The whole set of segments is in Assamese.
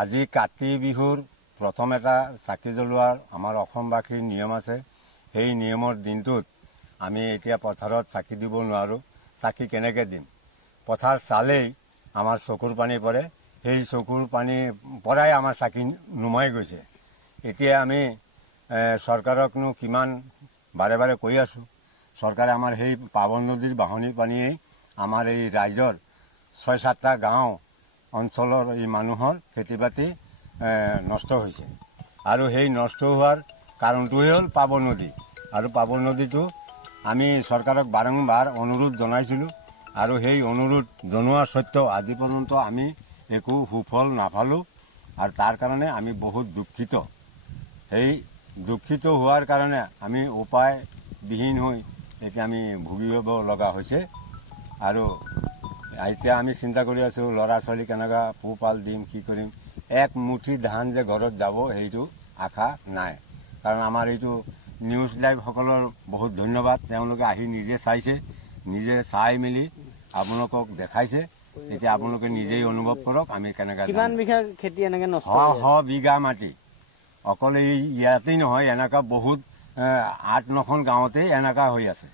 আজি কাতি বিহুৰ প্ৰথম এটা চাকি জ্বলোৱাৰ আমাৰ অসমবাসীৰ নিয়ম আছে। সেই নিয়মৰ দিনটোত আমি এতিয়া পথাৰত চাকি দিব নোৱাৰোঁ। চাকি কেনেকৈ দিম? পথাৰ চালেই আমাৰ চকুৰ পানী পৰে। সেই চকুৰ পানীৰ পৰাই আমাৰ চাকি নুমাই গৈছে। এতিয়া আমি চৰকাৰকনো কিমান বাৰে বাৰে কৈ আছোঁ। চৰকাৰে আমাৰ সেই পাৱন নদীৰ বাঢ়নী পানীয়েই আমাৰ এই ৰাইজৰ ৬-৭টা গাঁও অঞ্চলৰ এই মানুহৰ খেতি বাতি নষ্ট হৈছে। আৰু সেই নষ্ট হোৱাৰ কাৰণটোৱে হ'ল পাৱন নদী। আৰু পাৱন নদীটো আমি চৰকাৰক বাৰম্বাৰ অনুৰোধ জনাইছিলোঁ। আৰু সেই অনুৰোধ জনোৱা সত্ত্বেও আজি পৰ্যন্ত আমি একো সুফল নাপালোঁ। আৰু তাৰ কাৰণে আমি বহুত দুখিত। সেই দুখিত হোৱাৰ কাৰণে আমি উপায়বিহীন হৈ এতিয়া আমি ভুগিব লগা হৈছে। আৰু এতিয়া আমি চিন্তা কৰি আছোঁ ল'ৰা ছোৱালী কেনেকুৱা পোহপাল দিম, কি কৰিম। এক মুঠি ধান যে ঘৰত যাব সেইটো আশা নাই। কাৰণ আমাৰ এইটো নিউজ লাইভসকলৰ বহুত ধন্যবাদ। তেওঁলোকে আহি নিজে চাইছে, নিজে চাই মেলি আপোনালোকক দেখাইছে। এতিয়া আপোনালোকে নিজেই অনুভৱ কৰক আমি কেনেকৈ। কিমান বিঘা খেতি এনেকৈ নষ্ট? 100 বিঘা মাটি। অকল এই ইয়াতেই নহয়, এনেকুৱা বহুত 8-9খন গাঁৱতেই এনেকুৱা হৈ আছে।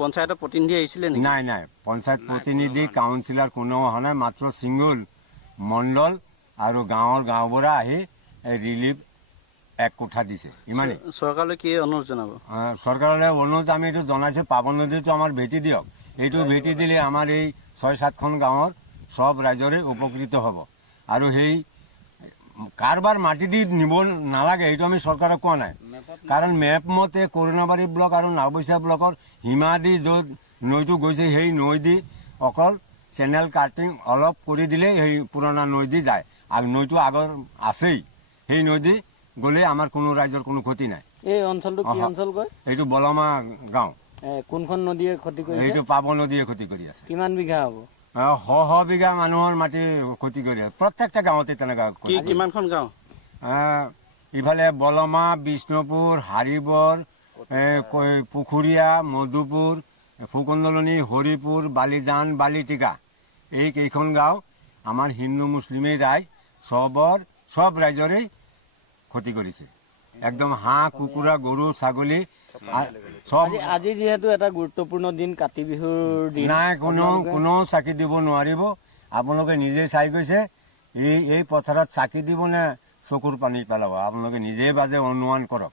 পঞ্চায়তৰ প্ৰতিনিধি আহিছিলে নেকি? নাই নাই, পঞ্চায়ত প্ৰতিনিধি কাউন্সিলাৰ কোনো অহা নাই। মাত্ৰ ছিংগুল মণ্ডল আৰু গাঁওবুঢ়া আহি ৰিলিফ এক কোঠা দিছে, ইমানেই। চৰকাৰলৈ কি অনুৰোধ জনাব? চৰকাৰলৈ অনুৰোধ আমি এইটো জনাইছোঁ, পাৱন নদীটো আমাৰ ভেটি দিয়ক। এইটো ভেটি দিলে আমাৰ এই 6-7খন গাঁৱৰ চব ৰাইজৰে উপকৃত হ'ব। আৰু সেই কাৰোবাৰ মাটি দি নিব নালাগে এইটো আমি চৰকাৰক কোৱা নাই। কাৰণ মেপ মতে কৰুণাবাৰী ব্লক আৰু নাওবৈচা ব্লকৰ সীমা দি য'ত নৈটো গৈছে সেই নৈ দি অকল চেনেল কাটিং অলপ কৰি দিলেই সেই পুৰণা নৈ দি যায়। আৰু নৈটো আগৰ আছেই, সেই নৈ দি গ'লে আমাৰ কোনো ৰাইজৰ কোনো ক্ষতি নাই। এই অঞ্চলটো কি অঞ্চল কয়? এইটো বলমা গাঁও। কোনখন নদীয়ে ক্ষতি কৰিছে? এইটো পাৱন নদীয়ে ক্ষতি কৰি আছে। কিমান বিঘা হ'ব? 100 বিঘা মানুহৰ মাটি ক্ষতি কৰি আছে। প্ৰত্যেকটা গাঁৱতে তেনেকুৱা। কিমানখন গাঁও? ইফালে বলমা, বিষ্ণুপুৰ, হাৰিবৰ, পুখুৰীয়া, মধুপুৰ, ফুকনদলনি, হৰিপুৰ, বালিজান, বালিটিকা, এই কেইখন গাঁও আমাৰ হিন্দু মুছলিমেই ৰাইজ চব ৰাইজৰেই ক্ষতি কৰিছে। একদম হাঁহ, কুকুৰা, গৰু, ছাগলী চব। আজি যিহেতু এটা গুৰুত্বপূৰ্ণ দিন, কাতি বিহুৰ দিন, নাই কোনো চাকি দিব নোৱাৰিব। আপোনালোকে নিজে চাই গৈছে এই পথাৰত চাকি দিব নে চকুৰ পানী পেলাব, আপোনালোকে নিজে বাজে অনুমান কৰক।